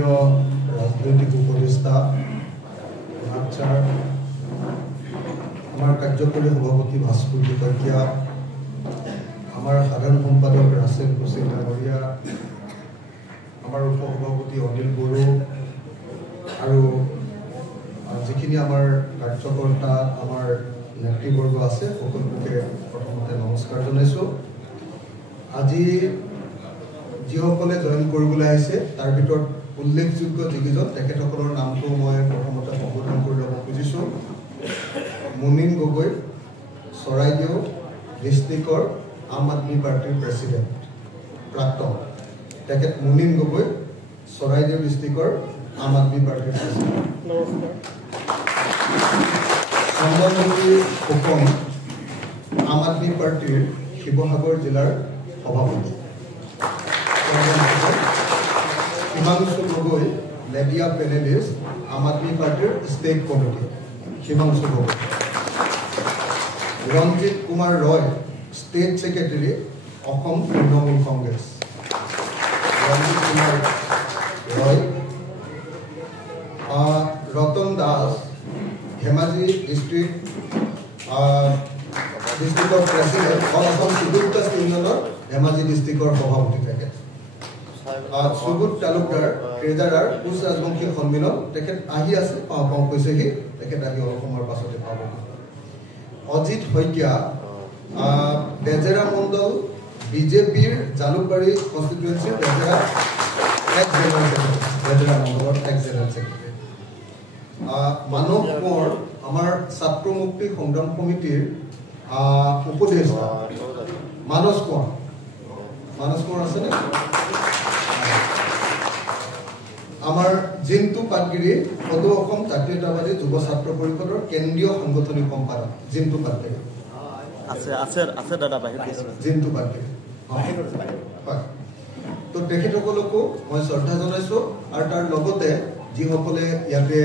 राजनैतिक उपदेष्टा कार्यकारी सभापति भास्कर डकैतिया साधारण सम्पादक रासेल हुसैन डांगरिया उप सभापति अनिल बड़ो और जिखिनि कार्यकर्ता नेतृबर्ग आछे सकलोके प्रथमते नमस्कार जनाइছো। আজি যিসকলে জয়েন কৰিবলৈ আহিছে তাৰ ভিতৰত উল্লেখযোগ্য যিকেইজন তেখেতসকলৰ নামটো মই প্ৰথমতে সম্বোধন কৰি ল'ব খুজিছোঁ। মুনিন গগৈ, চৰাইদেউ ডিষ্ট্ৰিক্টৰ আম আদমি পাৰ্টিৰ প্ৰেচিডেণ্ট প্ৰাক্তন তেখেত মুনিন গগৈ, চৰাইদেউ ডিষ্ট্ৰিক্টৰ আম আদমি পাৰ্টিৰ প্ৰেচিডেণ্ট। চন্দনমতী ফুকন, আম আদমি পাৰ্টিৰ শিৱসাগৰ জিলাৰ সভাপতি। হিমাংশু গগৈ, লেডিয়া পেনেলিষ্ট, আম আদমি পাৰ্টিৰ ষ্টেট কমিটি। হিমাংশু গগৈ। ৰঞ্জিত কুমাৰ ৰয়, ষ্টেট ছেক্ৰেটাৰী, অসম তৃণমূল কংগ্ৰেছ। ৰঞ্জিত কুমাৰ ৰয়। ৰতন দাস, ধেমাজি ডিষ্ট্ৰিক্টৰ president, all Assam schedule caste ইউনিয়নৰ ধেমাজি ডিষ্ট্ৰিক্টৰ সভাপতি থাকে। সুবোধ তালুকদাৰ, ট্ৰেজাৰাৰ, কোচ ৰাজবংশী সন্মিলন, তেখেত আহি আছে, পাওঁ কৈছেহি, তেখেত আহি অলপ সময়ৰ পাছতে পাব। অজিত শইকীয়া, বেজেৰা মণ্ডল, বিজেপিৰ জালুকবাৰী কনষ্টিটুৱেঞ্চিৰ বেজেৰা মণ্ডলৰ এক্স জেনেৰেল ছেক্ৰেটাৰী। মানৱ কোঁৱৰ, আমাৰ ছাত্ৰ মুক্তি সংগ্ৰাম সমিতিৰ উপদেষ্টা। মানস কোঁৱৰ আছেনে? আমাৰ জিন্তু পাটগিৰি, সদৌ অসম জাতীয়তাবাদী যুৱ ছাত্ৰ পৰিষদৰ কেন্দ্ৰীয় সাংগঠনিক সম্পাদক জিন্তু পাটগিৰি জিন্তু পাটগিৰি। তো তেখেতসকলকো মই শ্ৰদ্ধা জনাইছোঁ। আৰু তাৰ লগতে যিসকলে ইয়াতে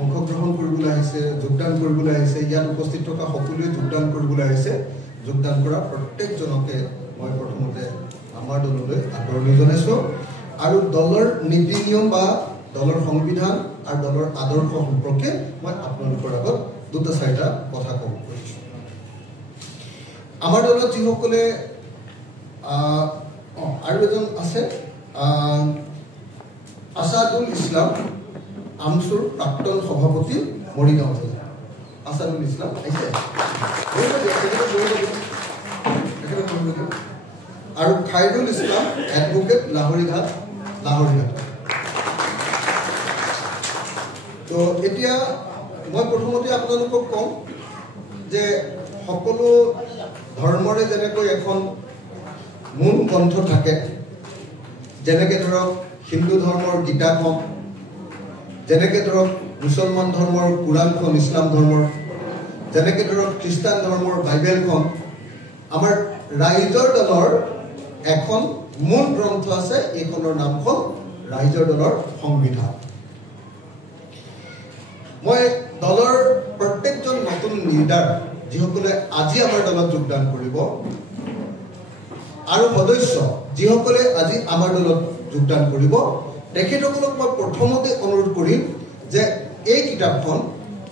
অংশগ্ৰহণ কৰিবলৈ আহিছে, যোগদান কৰিবলৈ আহিছে, ইয়াত উপস্থিত থকা সকলোৱে যোগদান কৰিবলৈ আহিছে, যোগদান কৰা প্ৰত্যেকজনকে মই প্ৰথমতে আমাৰ দললৈ আদৰণি জনাইছোঁ। আৰু দলৰ নীতি নিয়ম বা দলৰ সংবিধান আৰু দলৰ আদৰ্শ সম্পৰ্কে মই আপোনালোকৰ আগত দুটা চাৰিটা কথা ক'ব খুজিছোঁ। আমাৰ দলত যিসকলে আৰু এজন আছে, আছাদুল ইছলাম, আমচুৰ প্ৰাক্তন সভাপতি, মৰিগাঁও জিলা। আছাদুল ইছলাম আহিছে। আৰু খাইৰুল ইছলাম, এডভোকেট, লাহৰীঘাট। তো এতিয়া মই প্ৰথমতে আপোনালোকক কম যে সকলো ধৰ্মৰে যেনেকৈ এখন মূল গ্ৰন্থ থাকে, যেনেকৈ ধৰক হিন্দু ধৰ্মৰ গীতাখন, যেনেকৈ ধৰক মুছলমান ধৰ্মৰ কোৰাণখন, ইছলাম ধৰ্মৰ, যেনেকৈ ধৰক খ্ৰীষ্টান ধৰ্মৰ বাইবেলখন, আমাৰ ৰাইজৰ দলৰ এখন মূল গ্ৰন্থ আছে। এইখনৰ নাম হ'ল ৰাইজৰ দলৰ সংবিধান। মই দলৰ প্ৰত্যেকজন নতুন লিডাৰ যিসকলে আজি আমাৰ দলত যোগদান কৰিব আৰু সদস্য যিসকলে আজি আমাৰ দলত যোগদান কৰিব, তেখেতসকলক মই প্ৰথমতে অনুৰোধ কৰিম যে এই কিতাপখন,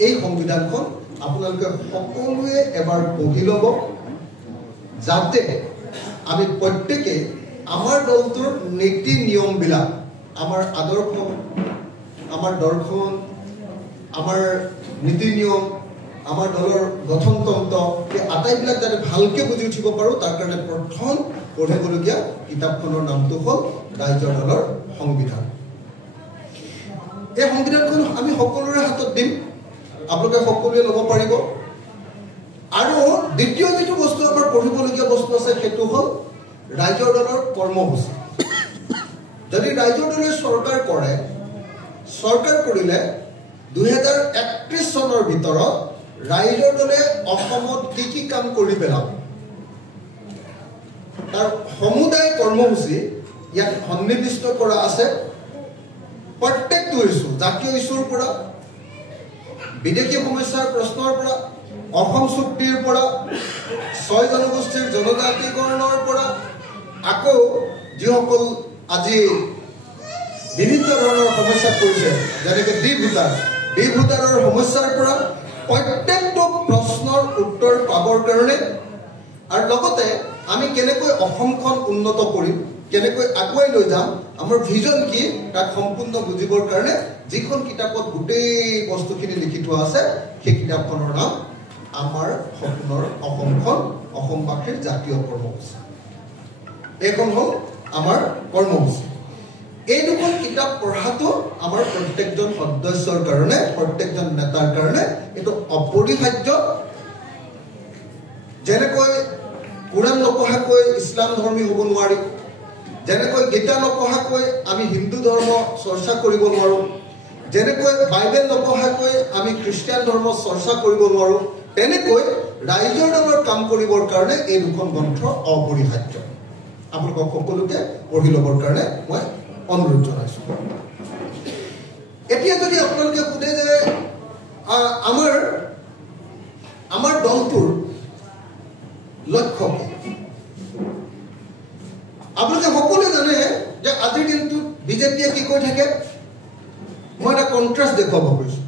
এই সংবিধানখন আপোনালোকে সকলোৱে এবাৰ পঢ়ি ল'ব, যাতে আমি প্ৰত্যেকে আমাৰ দলটোৰ নীতি নিয়মবিলাক, আমাৰ আদৰ্শ, আমাৰ দৰ্শন, আমাৰ নীতি নিয়ম, আমাৰ দলৰ গঠনতন্ত্ৰ, এই আটাইবিলাক যাতে ভালকৈ বুজি উঠিব পাৰোঁ, তাৰ কাৰণে প্ৰথম পঢ়িবলগীয়া কিতাপখনৰ নামটো হ'ল ৰাইজৰ দলৰ সংবিধান। এই সংবিধানখন আমি সকলোৰে হাতত দিম, আপোনালোকে সকলোৱে ল'ব পাৰিব। আৰু দ্বিতীয় যিটো বস্তু আমাৰ পঢ়িবলগীয়া বস্তু আছে, সেইটো হ'ল ৰাইজৰ দলৰ কৰ্মসূচী। যদি ৰাইজৰ দলে চৰকাৰ কৰিলে 2031 চনৰ ভিতৰত ৰাইজৰ দলে অসমত কি কাম কৰি পেলাব, তাৰ সমুদায় কৰ্মসূচী ইয়াত সন্নিৱিষ্ট কৰা আছে। প্ৰত্যেকটো ইছ্যু, জাতীয় ইছ্যুৰ পৰা, বিদেশী সমস্যাৰ প্ৰশ্নৰ পৰা, অসম চুক্তিৰ পৰা, 6 জনগোষ্ঠীৰ জনজাতিকৰণৰ পৰা, আকৌ যিসকল আজি বিভিন্ন ধৰণৰ সমস্যাত পৰিছে, যেনেকৈ ডি ভোটাৰৰ সমস্যাৰ পৰা প্ৰত্যেকটো প্ৰশ্নৰ উত্তৰ পাবৰ কাৰণে আৰু লগতে আমি কেনেকৈ অসমখন উন্নত কৰিম, কেনেকৈ আগুৱাই লৈ যাম, আমাৰ ভিজন কি তাক সম্পূৰ্ণ বুজিবৰ কাৰণে যিখন কিতাপত গোটেই বস্তুখিনি লিখি থোৱা আছে, সেই কিতাপখনৰ নাম আমাৰ সপোনৰ অসমখন, অসমবাসীৰ জাতীয় কৰ্মসূচী। এইখন হ'ল আমাৰ কৰ্মসূচী। এই দুখন কিতাপ পঢ়াটো আমাৰ প্ৰত্যেকজন সদস্যৰ কাৰণে, প্ৰত্যেকজন নেতাৰ কাৰণে এইটো অপৰিহাৰ্য। যেনেকৈ কোৰাণ নপঢ়াকৈ ইছলাম ধৰ্মী হ'ব নোৱাৰি, যেনেকৈ গীতা নপঢ়াকৈ আমি হিন্দু ধৰ্ম চৰ্চা কৰিব নোৱাৰোঁ, যেনেকৈ বাইবেল নপঢ়াকৈ আমি খ্ৰীষ্টিয়ান ধৰ্ম চৰ্চা কৰিব নোৱাৰোঁ, তেনেকৈ ৰাইজৰ দলৰ কাম কৰিবৰ কাৰণে এই দুখন গ্ৰন্থ অপৰিহাৰ্য। আপোনালোকক সকলোকে পঢ়ি ল'বৰ কাৰণে মই অনুৰোধ জনাইছোঁ। এতিয়া যদি আপোনালোকে সোধে যে আমাৰ দলটোৰ লক্ষ্য কি, আপোনালোকে সকলোৱে জানে যে আজিৰ দিনটোত বিজেপিয়ে কি কৈ থাকে। মই এটা কণ্ট্ৰাষ্ট দেখুৱাব খুজিছোঁ।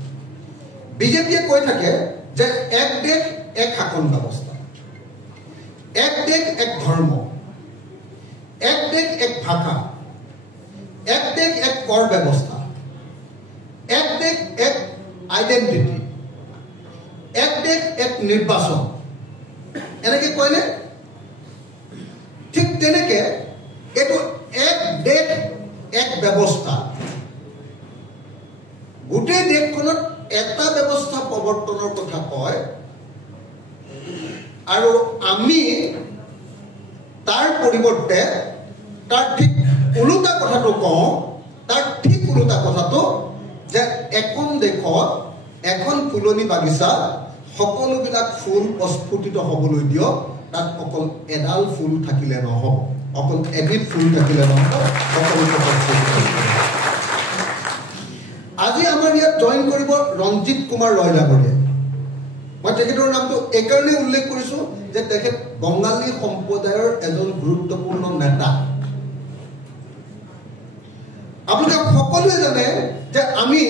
বিজেপিয়ে কৈ থাকে যে এক দেশ এক শাসন ব্যৱস্থা, এক দেশ এক ধৰ্ম, এক দেশ এক ভাষা, এক দেশ এক কৰ ব্যৱস্থা, এক দেশ এক আইডেণ্টিটি, এক দেশ এক নিৰ্বাচন, এনেকে কয়নে? ঠিক তেনেকে এইটো এক দেশ এক ব্যৱস্থা। গোটেই দেশখনত এটা ব্যৱস্থা প্ৰৱৰ্তনৰ কথা কয় আৰু আমি তাৰ পৰিৱৰ্তে তাৰ ঠিক ওলোটা কথাটো কওঁ। তাৰ ঠিক ওলোটা কথাটো যে এখন দেশত এখন ফুলনি বাগিচা সকলোবিলাক ফুল প্ৰস্ফুটিত হ'বলৈ দিয়ক, তাত অকল এডাল ফুল থাকিলে নহ'ব, অকল এবিধ ফুল থাকিলে নহ'ব, সকলোকে প্ৰস্ফুটিত। আজি আমাৰ ইয়াত জইন কৰিব ৰঞ্জিত কুমাৰ ৰয় ডাঙৰীয়া। মই তেখেতৰ নামটো এইকাৰণে উল্লেখ কৰিছোঁ যে তেখেত বঙালী সম্প্ৰদায়ৰ এজন গুৰুত্বপূৰ্ণ নেতা। আপোনালোকে সকলোৱে জানে যে আমি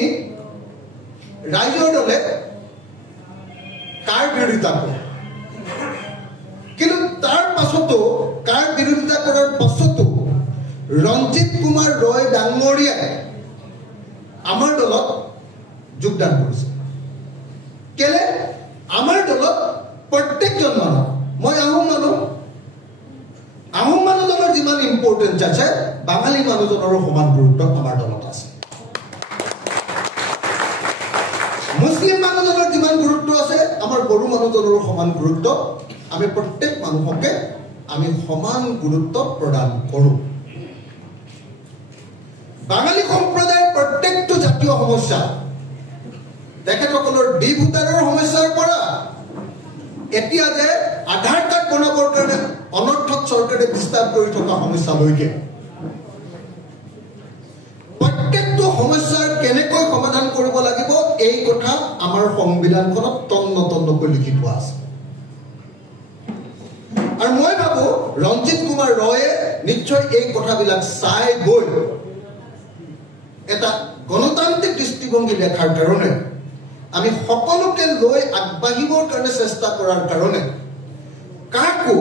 ৰাইজৰ দলে কাৰ বিৰোধিতা কৰোঁ, কিন্তু তাৰ পাছতো, কাৰ বিৰোধিতা কৰাৰ পাছতো ৰঞ্জিত কুমাৰ ৰয় ডাঙৰীয়াই আমাৰ দলত যোগদান কৰিছে। কেলে? আমাৰ দলত প্ৰত্যেকজন মানুহ, মই আহোম মানুহ দলৰ যিমান ইম্পৰ্টেঞ্চ আছে, বাঙালী মানুহজনৰো সমান গুৰুত্ব আমাৰ দলত আছে। মুছলিম মানুহজনৰ যিমান গুৰুত্ব আছে, আমাৰ বড়ো মানুহজনৰো সমান গুৰুত্ব। আমি প্ৰত্যেক মানুহকে আমি সমান গুৰুত্ব প্ৰদান কৰোঁ। বাঙালী সম্প্ৰদায়ৰ প্ৰত্যেকটো জাতীয় সমস্যা, তেখেতসকলৰ ডি ভোটাৰৰ সমস্যাৰ পৰা এতিয়া যে আধাৰ কাৰ্ড বনাবৰ কাৰণে অনৰ্থক চৰকাৰে বিস্তাৰ কৰি থকা সমস্যালৈকে প্ৰত্যেকটো সমস্যাৰ কেনেকৈ সমাধান কৰিব লাগিব, এই কথা আমাৰ সংবিধানখনত তন্নতন্নকৈ লিখি থোৱা আছে। আৰু মই ভাবো ৰঞ্জিত কুমাৰ ৰয়ে নিশ্চয় এই কথাবিলাক চাই গৈ এটা গণতান্ত্ৰিক দৃষ্টিভংগী দেখাৰ কাৰণে, আমি সকলোকে লৈ আগবাঢ়িবৰ কাৰণে চেষ্টা কৰাৰ কাৰণে কাকো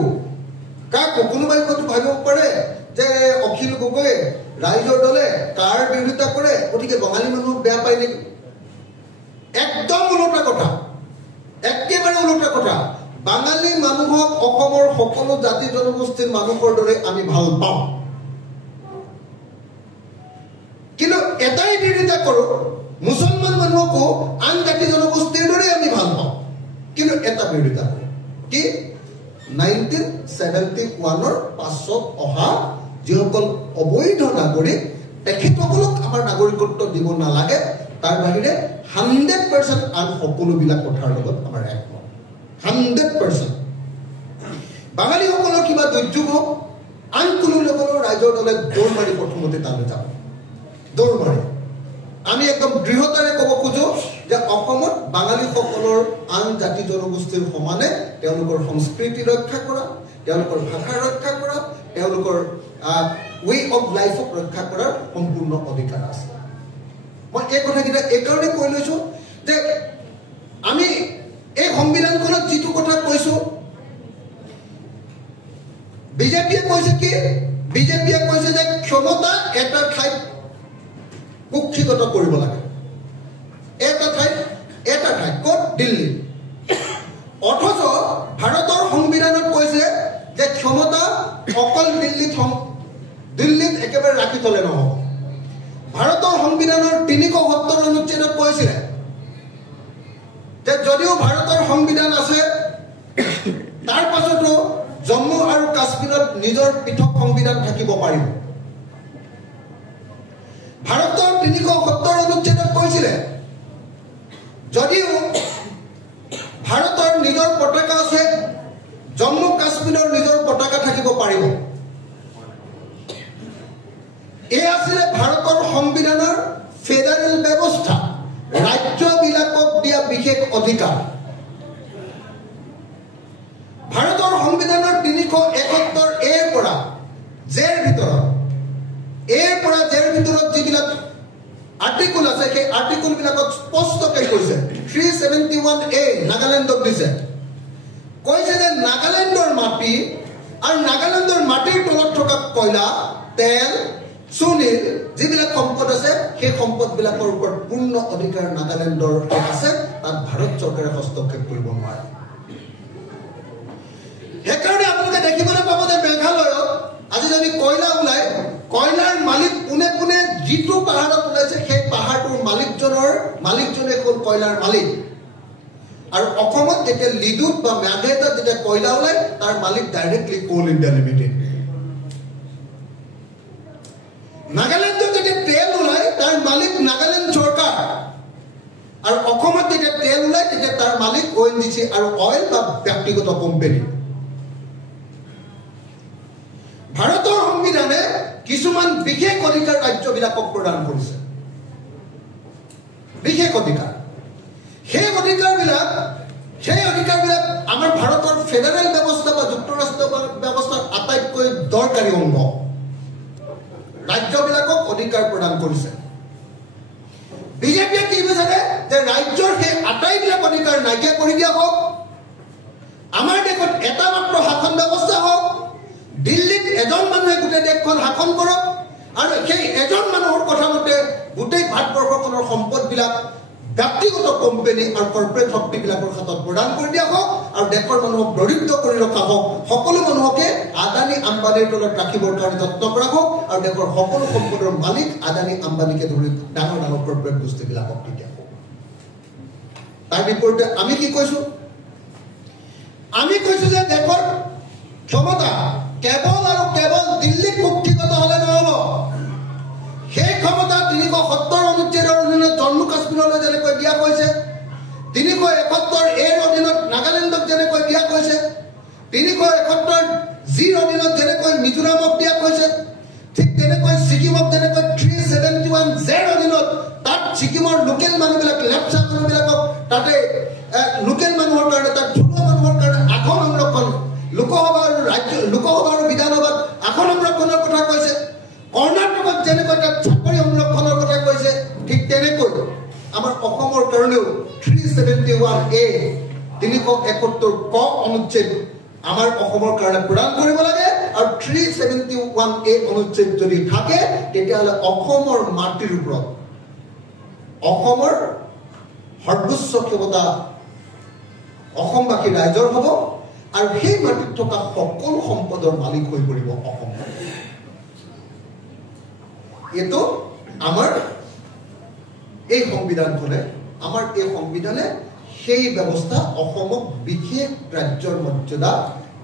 কোনোবাই হয়তো ভাবিব পাৰে যে অখিল গগৈয়ে ৰাইজৰ দলে কাৰ বিৰোধিতা কৰে, গতিকে বঙালী মানুহক বেয়া পায় নেকি? একদম ওলোটা কথা, একেবাৰে ওলোটা কথা। বাঙালী মানুহক অসমৰ সকলো জাতি জনগোষ্ঠীৰ মানুহৰ দৰে আমি ভাল পাওঁ, কিন্তু এটাই বিৰোধিতা কৰোঁ, মুছলমান মানুহকো আন জাতি জনগোষ্ঠীৰ দৰে আমি ভাল পাওঁ, কিন্তু এটা বিৰোধিতা কৰোঁ কি? 1971 পাছত অহা যিসকল অবৈধ নাগৰিক, তেখেতসকলক আমাৰ নাগৰিকত্ব দিব নালাগে, তাৰ বাহিৰে 100% আন সকলোবিলাক কথাৰ লগত আমাৰ একমত। 100% বাঙালীসকলৰ কিবা দুৰ্যোগ হওক, আন কোনো লোকৰ ৰাইজৰ দলে দৌৰ মাৰি প্ৰথমতে তালৈ যাব, দৌৰ মাৰি। আমি একদম দৃঢ়তাৰে ক'ব খোজো যে অসমত বাঙালীসকলৰ আন জাতি জনগোষ্ঠীৰ সমানে তেওঁলোকৰ সংস্কৃতি ৰক্ষা কৰা, তেওঁলোকৰ ভাষা ৰক্ষা কৰা, তেওঁলোকৰ ৱে অফ লাইফক ৰক্ষা কৰাৰ সম্পূৰ্ণ অধিকাৰ আছে। মই এই কথাকেইটা এইকাৰণে কৈ লৈছোঁ যে আমি এই সংবিধানখনত যিটো কথা কৈছোঁ, বিজেপিয়ে কৈছে কি? বিজেপিয়ে কৈছে যে ক্ষমতা এটা ঠাইত কুক্ষিগত কৰিব লাগে, এটা ঠাইত ক'ত? দিল্লী। অথচ ভাৰতৰ সংবিধানত কৈছে যে ক্ষমতা অকল দিল্লীত একেবাৰে ৰাখি থলে নহ'ব। ভাৰতৰ সংবিধানৰ ৩৭০ অনুচ্ছেদত কৈছিলে যে যদিও ভাৰতৰ সংবিধান আছে, তাৰ পাছতো জম্মু আৰু কাশ্মীৰত নিজৰ পৃথক সংবিধান থাকিব পাৰিব। ভাৰতৰ ৩৭০ অনুচ্ছেদত কৈছিলে যদিও ভাৰতৰ নিজৰ পতাকা আছে, জম্মু কাশ্মীৰৰ নিজৰ পতাকা থাকিব পাৰিব। এই আছিলে ভাৰতৰ সংবিধানৰ ফেডাৰেল ব্যৱস্থা, ৰাজ্যবিলাকক দিয়া বিশেষ অধিকাৰ। ভাৰতৰ সংবিধানৰ ৩৭১ এৰ পৰা জেৰ ভিতৰত যিবিলাক আৰ্টিকল আছে, সেই আৰ্টিকল বিলাকত স্পষ্টকৈ কৈছে, 371A নাগালেণ্ডক দিছে, কৈছে যে নাগালেণ্ডৰ মাটি আৰু নাগালেণ্ডৰ মাটিৰ তলত থকা কয়লা, তেল, চুনিৰ যিবিলাক সম্পদ আছে, সেই সম্পদবিলাকৰ ওপৰত পূৰ্ণ অধিকাৰ নাগালেণ্ডৰ আছে, তাত ভাৰত চৰকাৰে হস্তক্ষেপ কৰিব নোৱাৰে। সেইকাৰণে আপোনালোকে দেখিবলৈ পাব যে মেঘালয়ত আজি যদি কয়লা ওলায়, কয়লাৰ মালিক পোনে পোনে যিটো পাহাৰত ওলাইছে সেই পাহাৰটোৰ মালিকজনে হ'ল কয়লাৰ মালিক। আৰু অসমত যেতিয়া লিডুত বা মেঘালয়ত যেতিয়া কয়লা ওলায়, তাৰ মালিক ডাইৰেক্টলি কোল ইণ্ডিয়া লিমিটেড। নাগালেণ্ডত যেতিয়া তেল ওলায়, তাৰ মালিক নাগালেণ্ড চৰকাৰ। আৰু অসমত যেতিয়া তেল ওলায়, তেতিয়া তাৰ মালিক ONGC আৰু অইল বা ব্যক্তিগত কোম্পানী। ভাৰতৰ সংবিধানে কিছুমান বিশেষ অধিকাৰ ৰাজ্যবিলাকক প্ৰদান কৰিছে, বিশেষ অধিকাৰ। সেই অধিকাৰবিলাক আমাৰ ভাৰতৰ ফেডাৰেল ব্যৱস্থা বা যুক্তৰাষ্ট্ৰ ব্যৱস্থাৰ আটাইতকৈ দৰকাৰী অংগ। ৰাজ্যবিলাকক অধিকাৰ প্ৰদান কৰিছে। বিজেপিয়ে কি বিচাৰে যে ৰাজ্যৰ সেই আটাইবিলাক অধিকাৰ নাইকিয়া কৰি দিয়া হওক, আমাৰ দেশত এটা মাত্ৰ শাসন ব্যৱস্থা হওক, দিল্লীত এজন মানুহে গোটেই দেশখন শাসন কৰক, আৰু সেই এজন মানুহৰ কথা মতে গোটেই ভাৰতবৰ্ষখনৰ সম্পদবিলাক ব্যক্তিগত কোম্পানী আৰু কৰ্পৰেট শক্তিবিলাকৰ হাতত প্ৰদান কৰি দিয়া হওক, আৰু দেশৰ মানুহক দৰিদ্ৰ কৰি ৰখা হওক, সকলো মানুহকে আদানী আম্বানীৰ তলত ৰাখিবৰ কাৰণে যত্ন কৰা হওক, আৰু দেশৰ সকলো সম্পদৰ মালিক আদানী আম্বানীকে ধৰি ডাঙৰ ডাঙৰ কৰ্পৰেট গোষ্ঠীবিলাকক দি দিয়া হওক। তাৰ বিপৰীতে আমি কি কৈছো? আমি কৈছো যে দেশৰ ক্ষমতা কেৱল আৰু কেৱল দিল্লীত কুক্ষিগত হলে নহব। সেই ক্ষমতা ৩৭০ অনুচ্ছেদৰ অধীনত জম্মু কাশ্মীৰলৈ যেনেকৈ দিয়া হৈছে, ৩৭১ এৰ অধীনত নাগালেণ্ডক যেনেকৈ দিয়া হৈছে, ৩৭১ জিৰ অধীনত যেনেকৈ মিজোৰামক দিয়া হৈছে, ঠিক তেনেকৈ ছিকিমক যেনেকৈ 371 জেৰ অধীনত তাত ছিকিমৰ লোকেল মানুহবিলাক, লেপচা মানুহবিলাকক তাতে লোকেল মানুহৰ কাৰণে, তাত থলুৱা মানুহৰ কাৰণে আসন সংৰক্ষণ, লোকসভা আৰু বিধানসভাত আসন সংৰক্ষণৰ কথা কৈছে। কৰ্ণাটকত যেনেকৈ তাত চাকৰি সংৰক্ষণৰ কথা কৈছে, ঠিক তেনেকৈ আমাৰ অসমৰ কাৰণেও 371A 371 ক অনুচ্ছেদ আমাৰ অসমৰ কাৰণে প্ৰদান কৰিব লাগে। আৰু 371A অনুচ্ছেদ যদি থাকে, তেতিয়াহ'লে অসমৰ মাটিৰ ওপৰত অসমৰ সৰ্বোচ্চ ক্ষমতা অসমবাসী ৰাইজৰ হ'ব, আৰু সেই মাটিত থকা সকলো সম্পদৰ মালিক হৈ পৰিব অসম। এইটো আমাৰ এই সংবিধানে সেই ব্যৱস্থা অসমক বিশেষ ৰাজ্যৰ মৰ্যাদা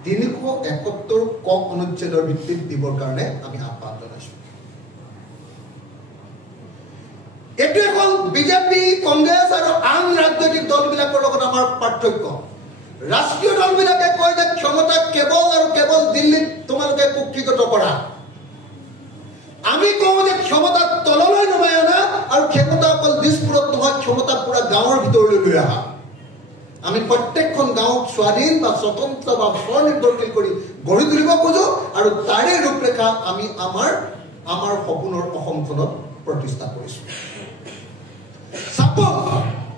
৩৭১ ক অনুচ্ছেদৰ ভিত্তিত দিবৰ কাৰণে আমি আহ্বান জনাইছো। এইটো এখন বিজেপি, কংগ্ৰেছ আৰু আন ৰাজনৈতিক দলবিলাকৰ লগত আমাৰ পাৰ্থক্য। ৰাষ্ট্ৰীয় দলবিলাকে কয় যে ক্ষমতা কেৱল আৰু কেৱল দিল্লীত তোমালোকে কুক্ষিগত কৰা। আমি কওঁ যে ক্ষমতা তললৈ নমাই অনা, আৰু ক্ষমতা অকল দিছপুৰত নহয়, ক্ষমতা পুৰা গাঁৱৰ ভিতৰলৈ লৈ অহা। আমি প্ৰত্যেকখন গাঁৱক স্বাধীন বা স্বতন্ত্ৰ বা স্বনিৰ্ভৰশীল কৰি গঢ়ি তুলিব খোজো আৰু তাৰে ৰূপৰেখা আমি আমাৰ সপোনৰ অসমখনত প্ৰতিষ্ঠা কৰিছো সাপোজ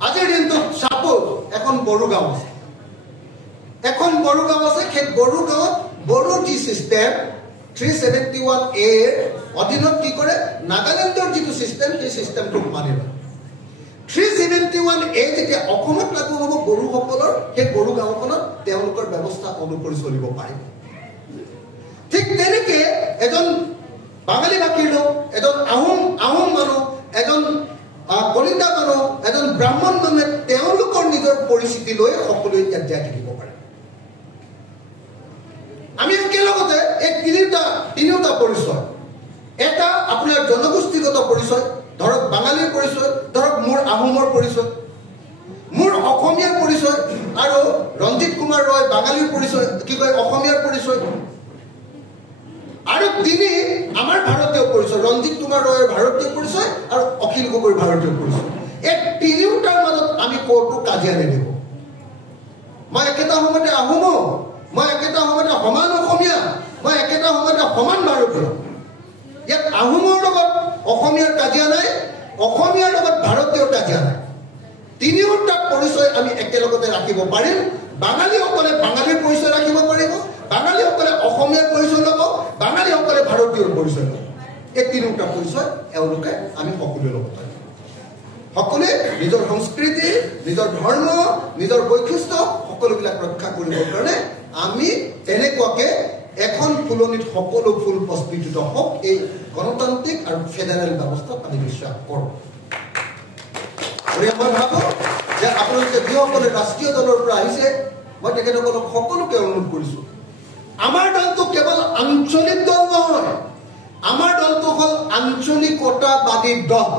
আজিৰ দিনটোত সাপোজ এখন বড়ো গাঁও আছে সেই বড়ো গাঁৱত বড়ো যি চিষ্টেম 371A অধীনত কি কৰে নাগালেণ্ডৰ যিটো চিষ্টেম সেই চিষ্টেমটোক মানি লয় 371A যেতিয়া অসমত লাগু হ'ব বড়োসকলৰ সেই বড়ো গাঁওখনত তেওঁলোকৰ ব্যৱস্থা অনুসৰি চলিব পাৰিব ঠিক তেনেকে এজন বাঙালী ভাষীৰ লোক এজন আহোম মানুহ এজন কলিতা মানুহ এজন ব্ৰাহ্মণ মানুহে তেওঁলোকৰ নিজৰ পৰিস্থিতি লৈ সকলোৱে ইয়াত জীয়াই থাকিব পাৰে আমি একেলগতে এই তিনিওটা পৰিচয় এটা আপোনাৰ জনগোষ্ঠীগত পৰিচয় ধৰক বাঙালীৰ পৰিচয় ধৰক মোৰ আহোমৰ পৰিচয় মোৰ অসমীয়াৰ পৰিচয় আৰু ৰঞ্জিত কুমাৰ ৰয় বাঙালীৰ পৰিচয় কি কয় অসমীয়াৰ পৰিচয় আৰু তিনি আমাৰ ভাৰতীয় পৰিচয় ৰঞ্জিত কুমাৰ ৰয়ৰ ভাৰতীয় পৰিচয় আৰু অখিল গগৈৰ ভাৰতীয় পৰিচয় এই তিনিওটাৰ মাজত আমি ক'তো কাজিয়া নেদেব মই একেটা সময়তে আহোম মই একেটা সময়তে সমান অসমীয়া মই একেটা সময়তে সমান ভাৰতীয় ইয়াত আহোমৰ লগত অসমীয়াৰ কাজিয়া নাই অসমীয়াৰ লগত ভাৰতীয়ৰ কাজিয়া নাই তিনিওটা পৰিচয় আমি একেলগতে ৰাখিব পাৰিম বাঙালীসকলে বাঙালীৰ পৰিচয় ৰাখিব পাৰিব বাঙালীসকলে অসমীয়াৰ পৰিচয় ল'ব বাঙালীসকলে ভাৰতীয়ৰ পৰিচয় ল'ব এই তিনিওটা পৰিচয় এওঁলোকে আমি সকলোৱে ল'ব পাৰিম সকলোৱে নিজৰ সংস্কৃতি নিজৰ ধৰ্ম নিজৰ বৈশিষ্ট্য সকলোবিলাক ৰক্ষা কৰিবৰ কাৰণে আমি তেনেকুৱাকে এখন ফুলনিত সকলো ফুল প্ৰস্ফুটিত হওক এই গণতান্ত্ৰিক আৰু ফেডাৰেল ব্যৱস্থাত আমি বিশ্বাস কৰোঁ মই ভাবোঁ যে আপোনালোকে যিসকলে ৰাষ্ট্ৰীয় দলৰ পৰা আহিছে মই তেখেতসকলক সকলোকে অনুৰোধ কৰিছোঁ আমাৰ দলটো কেৱল আঞ্চলিক দল নহয় আমাৰ দলটো হ'ল আঞ্চলিকতাবাদী দল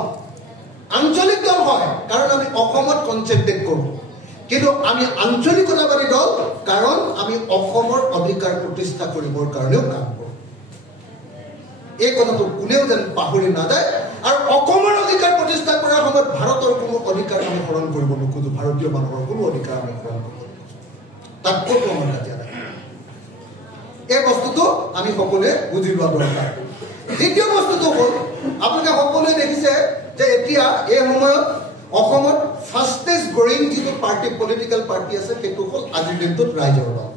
আঞ্চলিক দল হয় কাৰণ আমি অসমত কনচেন্ট্ৰেট কৰোঁ কিন্তু আমি আঞ্চলিকতাবাদী দল কাৰণ আমি অসমৰ অধিকাৰ প্ৰতিষ্ঠা কৰিবৰ কাৰণেও কাম কৰোঁ এই কথাটো কোনেও যেন পাহৰি নাযায় আৰু অসমৰ অধিকাৰ প্ৰতিষ্ঠা কৰাৰ সময়ত ভাৰতৰ কোনো অধিকাৰ আমি হৰণ কৰিব নোখোজো ভাৰতীয় মানুহৰ কোনো অধিকাৰ আমি হৰণ কৰিব নোখোজো তাত ক'তো আমাৰ কাজিয়া নাই এই বস্তুটো আমি সকলোৱে বুজি লোৱা দৰকাৰ দ্বিতীয় বস্তুটো হ'ল আপোনালোকে সকলোৱে দেখিছে যে এতিয়া এই সময়ত অসমত ফাষ্টেষ্ট গ্ৰয়িং যিটো পাৰ্টি পলিটিকেল পাৰ্টি আছে সেইটো হ'ল আজিৰ দিনটোত ৰাইজৰ দল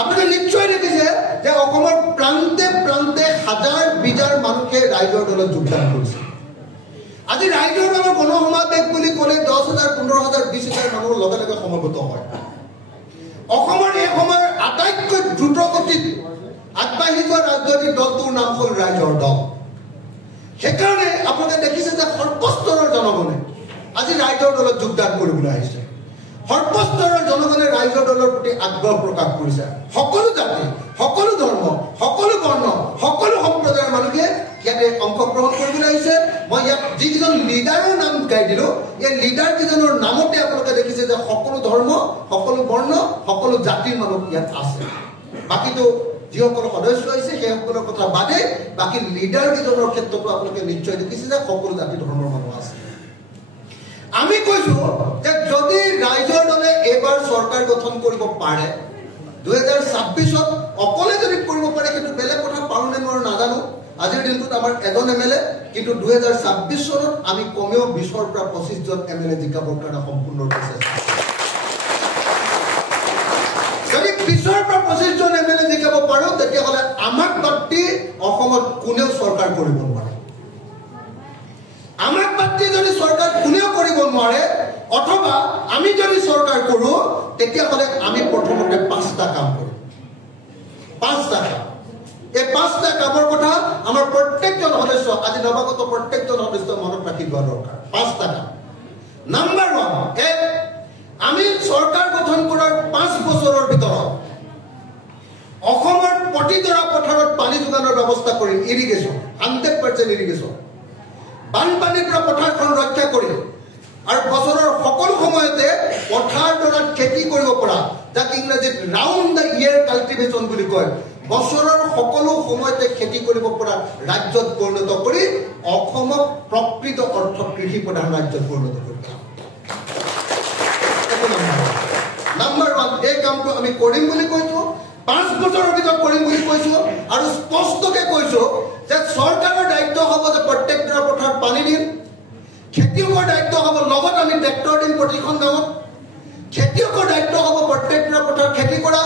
আপোনালোকে নিশ্চয় দেখিছে যে অসমৰ প্ৰান্তে প্ৰান্তে হাজাৰ বিজাৰ মানুহে ৰাইজৰ দলত যোগদান কৰিছে আজি ৰাইজৰ দলৰ গণসমাৱেশ বুলি ক'লে 10,000 15,000 20,000 মানুহৰ লগে লগে সমবেত হয় অসমৰ এই সময়ৰ আটাইতকৈ দ্ৰুতগতিত আগবাঢ়ি যোৱা ৰাজনৈতিক দলটোৰ নাম হ'ল ৰাইজৰ দল সেইকাৰণে আপোনালোকে দেখিছে যে সৰ্বস্তৰৰ জনগণে আজি ৰাইজৰ দলত যোগদান কৰিবলৈ আহিছে সৰ্বস্তৰৰ জনগণে ৰাইজৰ দলৰ প্ৰতি আগ্ৰহ প্ৰকাশ কৰিছে সকলো জাতি সকলো ধৰ্ম সকলো বৰ্ণ সকলো সম্প্ৰদায়ৰ মানুহে ইয়াতে অংশগ্ৰহণ কৰিবলৈ আহিছে মই ইয়াত যিকেইজন লিডাৰৰ নাম গাই দিলোঁ এই লিডাৰ কেইজনৰ নামতে আপোনালোকে দেখিছে যে সকলো ধৰ্ম সকলো বৰ্ণ সকলো জাতিৰ মানুহ ইয়াত আছে বাকীটো যিসকল সদস্য আহিছে সেইসকলৰ কথা বাদে বাকী লিডাৰ কেইজনৰ ক্ষেত্ৰতো আপোনালোকে নিশ্চয় দেখিছে যে সকলো জাতি ধৰ্মৰ মানুহ আছে আমি কৈছোঁ যে যদি ৰাইজৰ দলে এইবাৰ চৰকাৰ গঠন কৰিব পাৰে 2026ত অকলে যদি কৰিব পাৰে কিন্তু বেলেগ কথা পাৰোঁ নে নোৱাৰোঁ নাজানো আজিৰ দিনটোত আমাৰ এজন MLA কিন্তু 2026 চনত আমি কমেও 20ৰ পৰা 25জন MLA জিকাবৰ কাৰণে সম্পূৰ্ণ চেষ্টা যদি 20ৰ পৰা 25জন MLA জিকাব পাৰোঁ তেতিয়াহ'লে আমাক বাদ অসমত কোনেও চৰকাৰ কৰিব নোৱাৰে আমাক বাদ যদি চৰকাৰ কোনেও কৰিব নোৱাৰে অথবা আমি যদি চৰকাৰ কৰোঁ তেতিয়াহ'লে আমি প্ৰথমতে 5টা কাম কৰিম 5টা কাম এই 5টা কামৰ কথা আমাৰ প্ৰত্যেকজন সদস্য আজি নৱাগত প্ৰত্যেকজন সদস্য মনত ৰাখি লোৱা দৰকাৰ 5টা কাম নাম্বাৰ 1 আমি চৰকাৰ গঠন কৰাৰ 5 বছৰৰ ভিতৰত অসমৰ প্ৰতিডৰা পথাৰত পানী যোগানৰ ব্যৱস্থা কৰিম ইৰিগেশ্যন 100% ইৰিগেশ্যন বানপানীৰ পৰা পথাৰখন ৰক্ষা কৰি আৰু বছৰৰ সকলো সময়তে পথাৰডৰাত খেতি কৰিব পৰা যাক ইংৰাজীত ৰাউণ্ড দ্য ইয়েৰ কাল্টিভেশ্যন বুলি কয় বছৰৰ সকলো সময়তে খেতি কৰিব পৰা ৰাজ্যত পৰিণত কৰি অসমক প্ৰকৃত অৰ্থত কৃষি প্ৰধান ৰাজ্যত পৰিণত কৰিব নাম্বাৰ 1 এই কামটো আমি কৰিম বুলি কৈছোঁ 5 বছৰৰ ভিতৰত কৰিম বুলি কৈছো আৰু স্পষ্টকৈ কৈছো যে চৰকাৰৰ দায়িত্ব হ'ব যে প্ৰত্যেকটা পথাৰত পানী দিম খেতিয়কৰ দায়িত্ব হ'ব লগত আমি ট্ৰেক্টৰ দিম প্ৰতিখন গাঁৱত খেতিয়কৰ দায়িত্ব হ'ব প্ৰত্যেকটা পথাৰত খেতি কৰা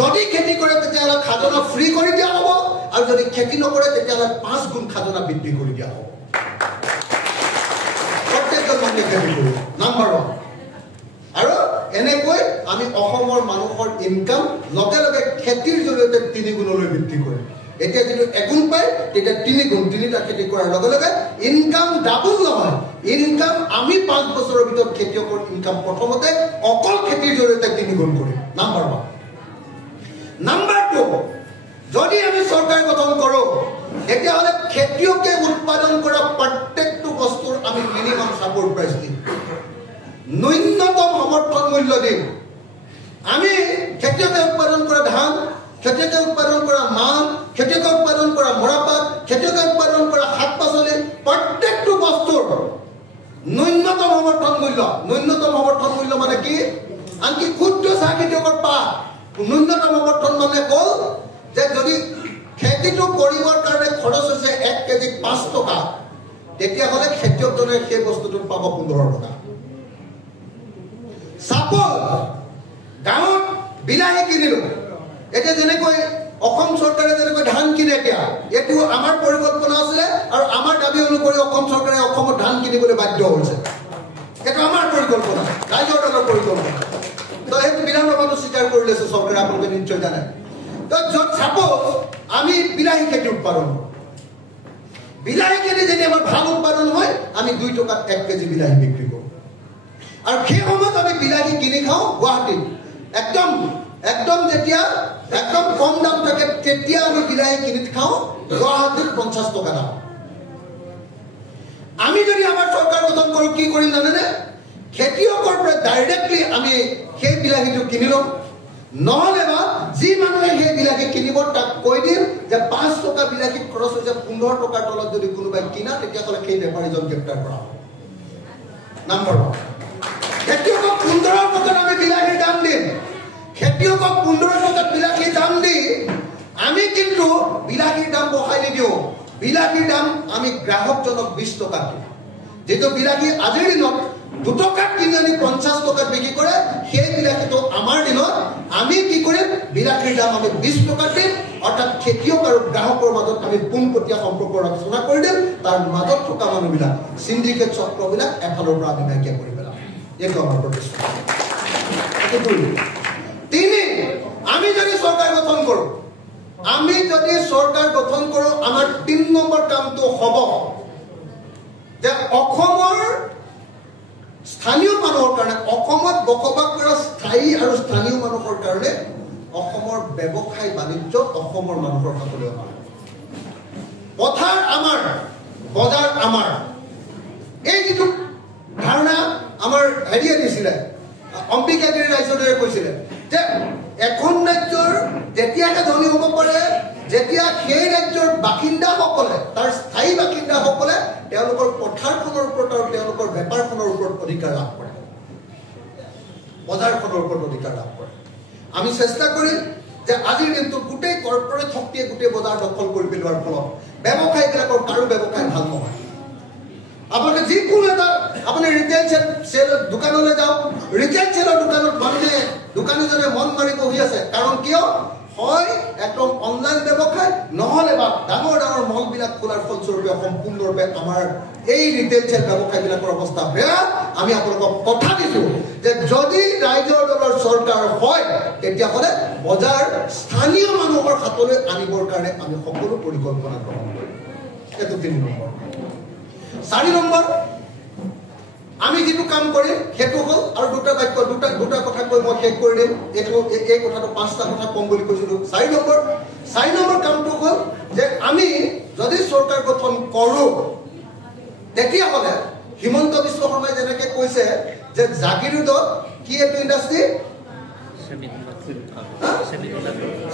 যদি খেতি কৰে তেতিয়াহ'লে খাজনা ফ্ৰী কৰি দিয়া হ'ব আৰু যদি খেতি নকৰে তেতিয়াহ'লে 5 গুণ খাজনা বৃদ্ধি কৰি দিয়া হ'ব প্ৰত্যেকজন মানুহে খেতি কৰিব নাম্বাৰ 1 আৰু এনেকৈ আমি অসমৰ মানুহৰ ইনকাম লগে লগে খেতিৰ জৰিয়তে 3 গুণলৈ বৃদ্ধি কৰিম এতিয়া যদি 1 গুণ পায় তেতিয়া 3 গুণ 3টা খেতি কৰাৰ লগে লগে ইনকাম ডাবল নহয় ইনকাম আমি 5 বছৰৰ ভিতৰত খেতিয়কৰ ইনকাম প্ৰথমতে অকল খেতিৰ জৰিয়তে 3 গুণ কৰিম নাম্বাৰ 1 নাম্বাৰ 2 যদি আমি চৰকাৰ গঠন কৰো তেতিয়াহ'লে খেতিয়কে উৎপাদন কৰা প্ৰত্যেকটো বস্তুৰ আমি মিনিমাম সাপোৰ্ট প্ৰাইচ দিম ন্যূনতম সমৰ্থন মূল্য দিম আমি খেতিয়কে উৎপাদন কৰা ধান খেতিয়কে উৎপাদন কৰা মাহ খেতিয়কে উৎপাদন কৰা মৰাপাত খেতিয়কে উৎপাদন কৰা শাক পাচলি প্ৰত্যেকটো বস্তুৰ ন্যূনতম সমৰ্থন মূল্য মানে কি আনকি ক্ষুদ্ৰ চাহ খেতিয়কৰ পাত ন্যূনতম সমৰ্থন মানে হ'ল যে যদি খেতিটো কৰিবৰ কাৰণে খৰচ হৈছে 1 কেজি 5 টকা তেতিয়াহ'লে খেতিয়কজনে সেই বস্তুটো পাব 15 টকা সাপোজ গাঁৱত বিলাহী কিনিলো এতিয়া যেনেকৈ অসম চৰকাৰে যেনেকৈ ধান কিনে এতিয়া এইটো আমাৰ পৰিকল্পনা আছিলে আৰু আমাৰ দাবী অনুসৰি অসম চৰকাৰে অসমত ধান কিনিবলৈ বাধ্য হৈছে এইটো আমাৰ পৰিকল্পনা ৰাইজৰ দলৰ পৰিকল্পনা তো সেইটো বিধানসভাতো স্বীকাৰ কৰি লৈছে চৰকাৰে আপোনালোকে নিশ্চয় জানে তো য'ত সাপোজ আমি বিলাহী খেতি উৎপাদন কৰোঁ বিলাহী খেতি যদি আমাৰ ভাল উৎপাদন হয় আমি 2 টকাত 1 কেজি বিলাহী বিক্ৰী কৰোঁ আৰু সেই সময়ত আমি বিলাহী কিনি খাওঁ গুৱাহাটীত একদম যেতিয়া একদম কম দাম থাকে তেতিয়া আমি বিলাহী কিনি খাওঁ গুৱাহাটীত 50 টকা দাম আমি যদি আমাৰ চৰকাৰ গঠন কৰোঁ কি কৰিম জানেনে খেতিয়কৰ পৰা ডাইৰেক্টলি আমি সেই বিলাহীটো কিনি ল'ম নহ'লে বা যি মানুহে সেই বিলাহী কিনিব তাক কৈ দিম যে 5 টকা বিলাহীত খৰচ হৈছে 15 টকাৰ তলত যদি কোনোবাই কিনা তেতিয়াহ'লে সেই বেপাৰীজন গ্ৰেপ্তাৰ কৰা হ'ব নাম্বাৰ 1 খেতিয়কক 15 টকাত আমি বিলাহীৰ দাম দিম খেতিয়কক 15 টকাত বিলাহীৰ দাম দি আমি কিন্তু বিলাহীৰ দাম বঢ়াই নিদিওঁ বিলাহীৰ দাম আমি গ্ৰাহকজনক 20 টকাত দিম যেটো বিলাহী আজিৰ দিনত 2 টকাত কিনি আমি 50 টকাত বিক্ৰী কৰে সেই বিলাহীটো আমাৰ দিনত আমি কি কৰিম বিলাহীৰ দাম আমি 20 টকাত দিম অৰ্থাৎ খেতিয়ক আৰু গ্ৰাহকৰ মাজত আমি পোনপটীয়া সম্পৰ্ক ৰচনা কৰি দিম তাৰ মাজত থকা মানুহবিলাক সিন্ডিকেট চক্ৰবিলাক এফালৰ পৰা আমি নাইকিয়া কৰি পেলাম এইটো আমাৰ প্ৰতিশ্ৰুতি আমি যদি চৰকাৰ গঠন কৰোঁ আমাৰ 3 নম্বৰ কামটো হ'ব যে অসমৰ স্থানীয় মানুহৰ কাৰণে অসমত বসবাস কৰা স্থায়ী আৰু স্থানীয় মানুহৰ কাৰণে অসমৰ ব্যৱসায় বাণিজ্য অসমৰ মানুহৰ হাতলৈ অনা পথাৰ আমাৰ বজাৰ আমাৰ এই যিটো ধাৰণা আমাৰ হেৰিয়ে দিছিলে অম্বিকাগিৰি ৰাইজৰে কৈছিলে যে এখন ৰাজ্যৰ যেতিয়াকে ধনী হ'ব পাৰে যেতিয়া সেই ৰাজ্যৰ বাসিন্দাসকলে তাৰ স্থায়ী বাসিন্দাসকলে তেওঁলোকৰ পথাৰখনৰ ওপৰত আৰু তেওঁলোকৰ বেপাৰখনৰ ওপৰত অধিকাৰ লাভ কৰে বজাৰখনৰ ওপৰত অধিকাৰ লাভ কৰে আমি চেষ্টা কৰিম যে আজিৰ দিনটো গোটেই কৰ্পৰেট শক্তিয়ে গোটেই বজাৰ দখল কৰি পেলোৱাৰ ফলত ব্যৱসায়ীবিলাকৰ কাৰো ব্যৱসায় ভাল নহয় আপোনালোকে যিকোনো এটা আপুনি ৰিটেইল চেল দোকানলৈ যাওক ৰিটেইল চেলৰ দোকানত মানুহে দোকানীজনে মন মাৰি বহি আছে কাৰণ কিয় হয় একদম অনলাইন ব্যৱসায় নহ'লে বা ডাঙৰ মলবিলাক খোলাৰ ফলস্বৰূপে সম্পূৰ্ণৰূপে আমাৰ এই ৰিটেইল চেল ব্যৱসায়বিলাকৰ অৱস্থা বেয়া আমি আপোনালোকক কথা দিছোঁ যে যদি ৰাইজৰ দলৰ চৰকাৰ হয় তেতিয়াহ'লে বজাৰ স্থানীয় মানুহৰ হাতলৈ আনিবৰ কাৰণে আমি সকলো পৰিকল্পনা গ্ৰহণ কৰিম এইটো 3 নম্বৰ 4 নম্বৰ আমি যেটো কাম কৰিম হেতু হল আৰু দুটা বাক্য দুটা কথা কৈ মই শেষ কৰি দিম এইটো এই কথাটো 5টা কথা কম বুলি কৈছিলো 4 নম্বৰ কামটো হল যে আমি যদি চৰকাৰ গঠন কৰো তেতিয়া হলে হিমন্ত বিশ্ব শৰ্মাই যেনেকৈ কৈছে যে জাগিৰোডত কি এটো ইন্ডাষ্ট্ৰি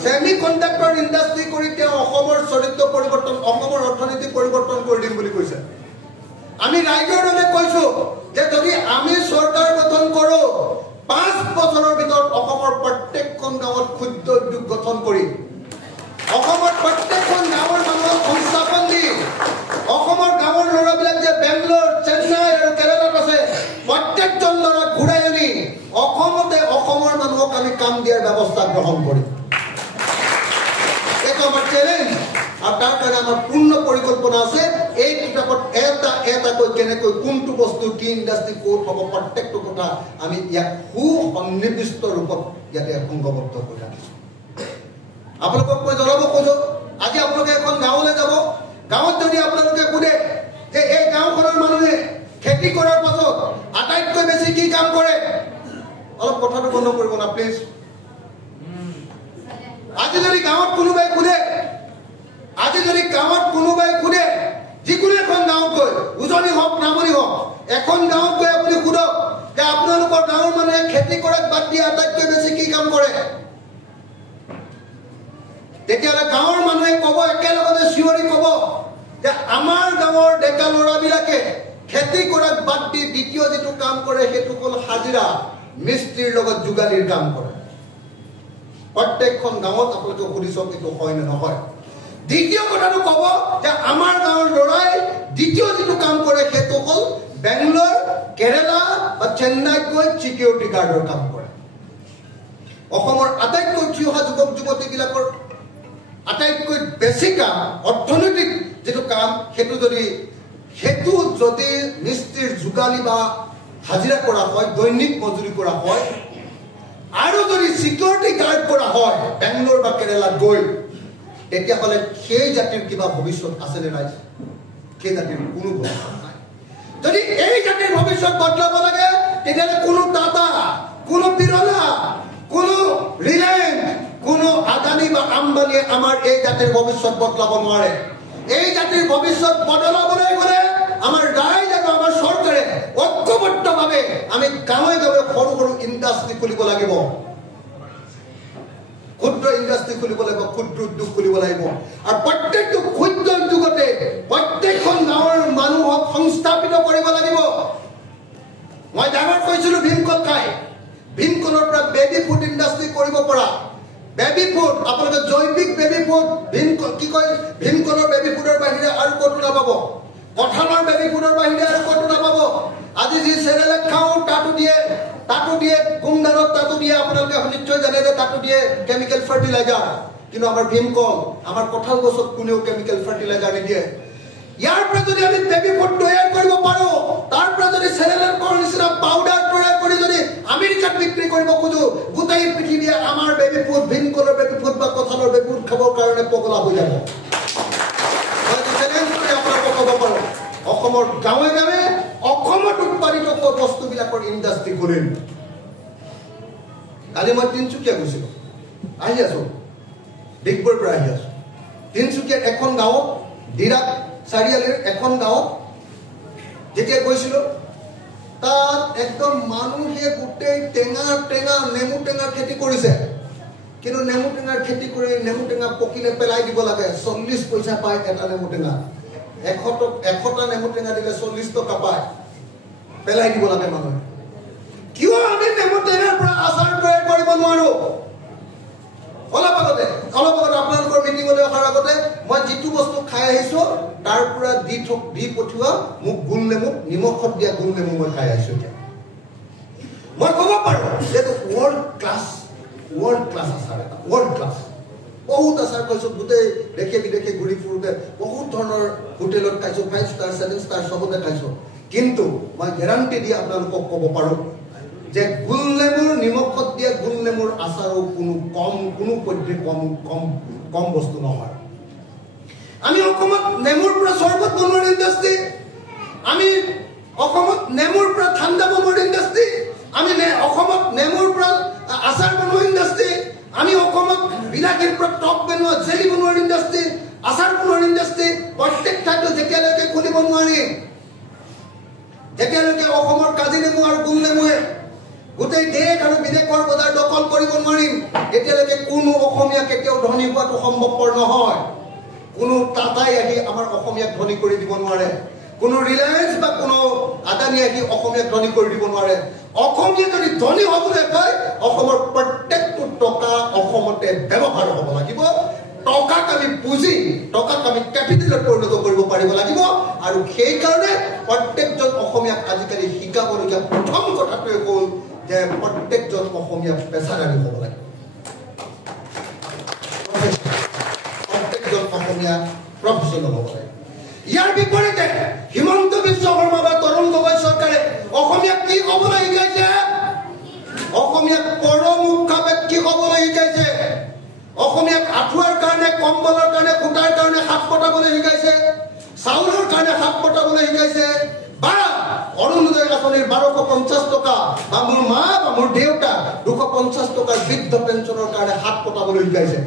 সেমিকন্ডাক্টৰ ইন্ডাষ্ট্ৰি কৰি তেওঁ অসমৰ চৰিত্ৰ পৰিৱৰ্তন অসমৰ অৰ্থনীতি পৰিৱৰ্তন কৰি দিম বুলি কৈছে আমি ৰাইজৰ দলে কৈছো যে যদি আমি চৰকাৰ গঠন কৰো 5 বছৰৰ ভিতৰত অসমৰ প্ৰত্যেকখন গাঁৱত ক্ষুদ্ৰ উদ্যোগ গঠন কৰি অসমৰ প্ৰত্যেকখন গাঁৱৰ মানুহক সংস্থাপন দি অসমৰ গাঁৱৰ ল'ৰাবিলাক যে বেংগলোৰ চেন্নাই আৰু কেৰালাত আছে প্ৰত্যেকজন ল'ৰা ঘূৰাই আনি অসমতে অসমৰ মানুহক আমি কাম দিয়াৰ ব্যৱস্থা গ্ৰহণ কৰিম এইটো আমাৰ চ্যালেঞ্জ আৰু তাৰ কাৰণে আমাৰ পূৰ্ণ পৰিকল্পনা আছে এই কিতাপত এটাকৈ কেনেকৈ কোনটো বস্তু কি ইণ্ডাষ্ট্ৰি ক'ত হ'ব প্ৰত্যেকটো কথা আমি ইয়াক সুসন্নিৱিষ্ট ৰূপত ইয়াতে সংঘবদ্ধ কৰি ৰাখিছোঁ আপোনালোকক মই জনাব খোজো আজি আপোনালোকে এখন গাঁৱলৈ যাব গাঁৱত যদি আপোনালোকে সোধে যে এই গাঁওখনৰ মানুহে খেতি কৰাৰ পাছত আটাইতকৈ বেছি কি কাম কৰে অলপ কথাটো বন্ধ কৰিব না প্লিজ আজি যদি গাঁৱত কোনোবাই সোধে যিকোনো এখন গাঁৱত গৈ উজনি হওক নামনি হওক এখন গাঁৱত গৈ আপুনি সোধক যে আপোনালোকৰ গাঁৱৰ মানুহে খেতি কৰাক বাদ দি আটাইতকৈ বেছি কি কাম কৰে তেতিয়াহ'লে গাঁৱৰ মানুহে ক'ব একেলগতে চিঞৰি ক'ব যে আমাৰ গাঁৱৰ ডেকা ল'ৰাবিলাকে খেতি কৰাক বাদ দি দ্বিতীয় যিটো কাম কৰে সেইটো হ'ল হাজিৰা মিস্ত্ৰীৰ লগত যোগালীৰ কাম কৰে প্ৰত্যেকখন গাঁৱত আপোনালোকে সুধি চাওক এইটো হয় নে নহয় দ্বিতীয় কথাটো ক'ব যে আমাৰ গাঁৱৰ ল'ৰাই দ্বিতীয় যিটো কাম কৰে সেইটো হ'ল বেংগলোৰ কেৰালা বা চেন্নাইত গৈ চিকিউৰিটি গাৰ্ডৰ কাম কৰে অসমৰ আটাইতকৈ উঠি অহা যুৱক যুৱতীবিলাকৰ আটাইতকৈ বেছি কাম অৰ্থনৈতিক যেটো কাম হেতু যদি মিস্ত্ৰীৰ যোগালী বা হাজিৰা কৰা হয় দৈনিক মজুৰি কৰা হয় আৰু যদি সিকিউৰিটি গাৰ্ড কৰা হয় বেংগলোৰ বা কেৰালা গৈ তেতিয়াহ'লে সেই জাতিৰ কিবা ভৱিষ্যত আছে নে নাই সেই জাতিৰ কোনো ভৱিষ্যত নাই যদি এই জাতিৰ ভৱিষ্যত বদলাব লাগে তেতিয়াহ'লে কোনো টাটা কোনো বিৰলা কোনো ৰিলায়েন্স কোনো আদানী বা আম্বানীয়ে আমাৰ এই জাতিৰ ভৱিষ্যত বদলাব নোৱাৰে এই জাতিৰ ভৱিষ্যত বদলাবলৈ গ'লে আমাৰ ৰাইজ আৰু আমাৰ চৰকাৰে ঐক্যবদ্ধভাৱে আমি গাঁৱে গাঁৱে সৰু সৰু ইণ্ডাষ্ট্ৰি খুলিব লাগিব ক্ষুদ্ৰ ইণ্ডাষ্ট্ৰি খুলিব লাগিব ক্ষুদ্ৰ উদ্যোগ খুলিব লাগিব আৰু প্ৰত্যেকটো ক্ষুদ্ৰ উদ্যোগতে প্ৰত্যেকখন গাঁৱৰ মানুহক সংস্থাপিত কৰিব লাগিব মই ডাঙৰ কৈছিলো ভীমকল খাই ভীমকলৰ পৰা বেবী ফুড ইণ্ডাষ্ট্ৰি কৰিব পৰা বেবী ফুড আপোনালোকে জৈৱিক বেবী ফুড ভীমকলৰ বেবী ফুডৰ বাহিৰে আৰু ক'তো নাপাব কঁঠালৰ বেবী ফুডৰ বাহিৰে আৰু ক'তো নাপাব আজি যি চেৰেলেক খাওঁ তাতো দিয়ে কুমদানত তাতো দিয়ে আপোনালোকে নিশ্চয় জানে যে তাতো দিয়ে কেমিকেল ফাৰ্টিলাইজাৰ কিন্তু আমাৰ ভীমকল আমাৰ কঁঠাল গছত কোনেও কেমিকেল ফাৰ্টিলাইজাৰ নিদিয়ে ইয়াৰ পৰা যদি আমি বেবী ফুড তৈয়াৰ কৰিব পাৰো তাৰ পৰা যদি চেৰেলেকৰ নিচিনা পাউডাৰ তৈয়াৰ কৰি যদি আমেৰিকাত বিক্ৰী কৰিব খোজো গোটেই পৃথিৱীয়ে আমাৰ বেবী ফুড ভীমকলৰ বেবী ফুড বা কঁঠালৰ বেবী ফুড খাবৰ কাৰণে পগলা হৈ যাব অসমৰ গাঁৱে গাঁৱে অসমত উৎপাদিত বস্তুবিলাকৰ ইণ্ডাষ্ট্ৰি খুলিম কালি মই তিনিচুকীয়া গৈছিলো আহি আছো ডিগবৈৰ পৰা আহি আছো তিনিচুকীয়াত এখন গাঁৱত ডিৰাক চাৰিআলিৰ এখন গাঁৱত যেতিয়া গৈছিলো তাত একদম মানুহে গোটেই টেঙা নেমু টেঙাৰ খেতি কৰিছে কিন্তু নেমু টেঙাৰ খেতি কৰি নেমু টেঙা পকিলে পেলাই দিব লাগে 40 পইচা পায় এটা নেমু টেঙা 100টা নেমু টেঙা দিলে 40 টকা পায় পেলাই দিব লাগে মানুহে কিয় আমি নেমু টেঙাৰ পৰা আচাৰ তৈয়াৰ কৰিব নোৱাৰো অলপ আগতে আপোনালোকৰ মিটিঙলৈ অহাৰ আগতে মই যিটো বস্তু খাই আহিছো তাৰ পৰা দি পঠিওৱা মোক গুল নেমু নিমখত দিয়া গুল নেমু মই খাই আহিছো মই ক'ব পাৰো যে ৱৰ্ল্ড ক্লাছ আচাৰ এটা ৱৰ্ল্ড ক্লাছ বহুত আচাৰ খাইছো গোটেই দেশে বিদেশে ঘূৰি ফুৰোতে বহুত ধৰণৰ হোটেলত খাইছো 5 ষ্টাৰ 7 ষ্টাৰ চবতে খাইছো কিন্তু মই গেৰাণ্টি দি আপোনালোকক ক'ব পাৰো যে গুল নেমুৰ নিমখত দিয়া গুল নেমুৰ আচাৰো কোনো পদ্ধতি কম বস্তু নহয় আমি অসমত নেমুৰ পৰা চৰবত বনোৱাৰ ইণ্ডাষ্ট্ৰি আমি অসমত নেমুৰ পৰা ঠাণ্ডা বনোৱাৰ ইণ্ডাষ্ট্ৰি আমি অসমত নেমুৰ পৰা আচাৰ বনোৱাৰ ইণ্ডাষ্ট্ৰি আমি অসমত বিলাহীৰ পৰা টক বনোৱা জেলি বনোৱাৰ ইণ্ডাষ্ট্ৰি আচাৰ বনোৱাৰ ইণ্ডাষ্ট্ৰি প্ৰত্যেক ঠাইতে যেতিয়ালৈকে খুলিব নোৱাৰি যেতিয়ালৈকে অসমৰ কাজি নেমু আৰু গুল নেমুৱে গোটেই দেশ আৰু বিদেশৰ বজাৰ দখল কৰিব নোৱাৰিম এতিয়ালৈকে কোনো অসমীয়া কেতিয়াও ধনী হোৱাটো সম্ভৱপৰ নহয় কোনো টাটাই আহি আমাৰ অসমীয়াক ধনী কৰি দিব নোৱাৰে কোনো ৰিলায়েন্স বা কোনো আদানী আহি অসমীয়াক ধনী কৰি দিব নোৱাৰে অসমীয়া যদি ধনী হ'বলৈ কয় অসমৰ প্ৰত্যেকটো টকা অসমতে ব্যৱহাৰ হ'ব লাগিব টকাক আমি পুঁজি টকাক আমি কেপিটেলত পৰিণত কৰিব পাৰিব লাগিব আৰু সেই কাৰণে প্ৰত্যেকজন অসমীয়াক আজিকালি শিকাবলগীয়া প্ৰথম কথাটোৱে হ'ল যে প্ৰত্যেকজন অসমীয়া পেছাদাৰী হ'ব লাগে প্ৰত্যেকজন অসমীয়া প্ৰফেশ্যনেল হ'ব লাগে ইয়াৰ বিপৰীতে হিমন্ত বিশ্ব শৰ্মা বা তৰুণ গগৈ চৰকাৰে অসমীয়াক কি ক'বলৈ শিকাইছে অসমীয়াক পৰমুখা ব্যক্তি হ'বলৈ শিকাইছে অসমীয়াক আঁঠুৱাৰ কাৰণে কম্বলৰ কাৰণে সূতাৰ কাৰণে হাত পতাবলৈ শিকাইছে চাউলৰ কাৰণে হাত পতাবলৈ শিকাইছে বা অৰুণোদয় আঁচনিৰ 1250 টকা বা মোৰ মা বা মোৰ দেউতা 250 টকাৰ বৃদ্ধ পেঞ্চনৰ কাৰণে হাত পতাবলৈ শিকাইছে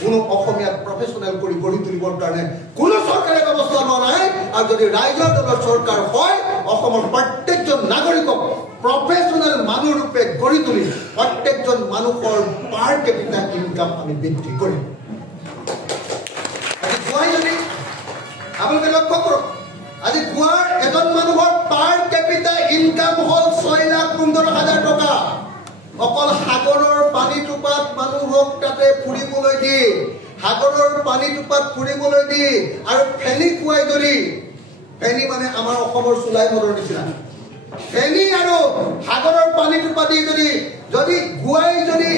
কোনো অসমীয়া প্ৰফেশ্যনেল কৰি গঢ়ি তুলিবৰ কাৰণে কোনো চৰকাৰে ব্যৱস্থা লোৱা নাই আৰু যদি ৰাইজৰ দলৰ চৰকাৰ হয় অসমৰ প্ৰত্যেকজন নাগৰিকক প্ৰফেশ্যনেল মানুহ ৰূপে গঢ়ি তুলি প্ৰত্যেকজন মানুহৰ পাৰ কেপিটা ইনকাম আমি বৃদ্ধি কৰিম আজি গোৱাই যদি আপোনালোকে লক্ষ্য কৰক আজি গোৱাৰ এজন মানুহৰ পাৰ কেপিটা ইনকাম হ'ল 6,15,000 টকা অকল সাগৰৰ পানী টোপাত মানুহক তাতে ফুৰিবলৈ দি সাগৰৰ পানী টোপাত ফুৰিবলৈ দি আৰু ফেনী খুৱাই ধৰি ফেনী মানে আমাৰ অসমৰ চুলাই মদৰ নিচিনা ফেনী আৰু সাগৰৰ পানী টোপা দি যদি গুৱাই যদি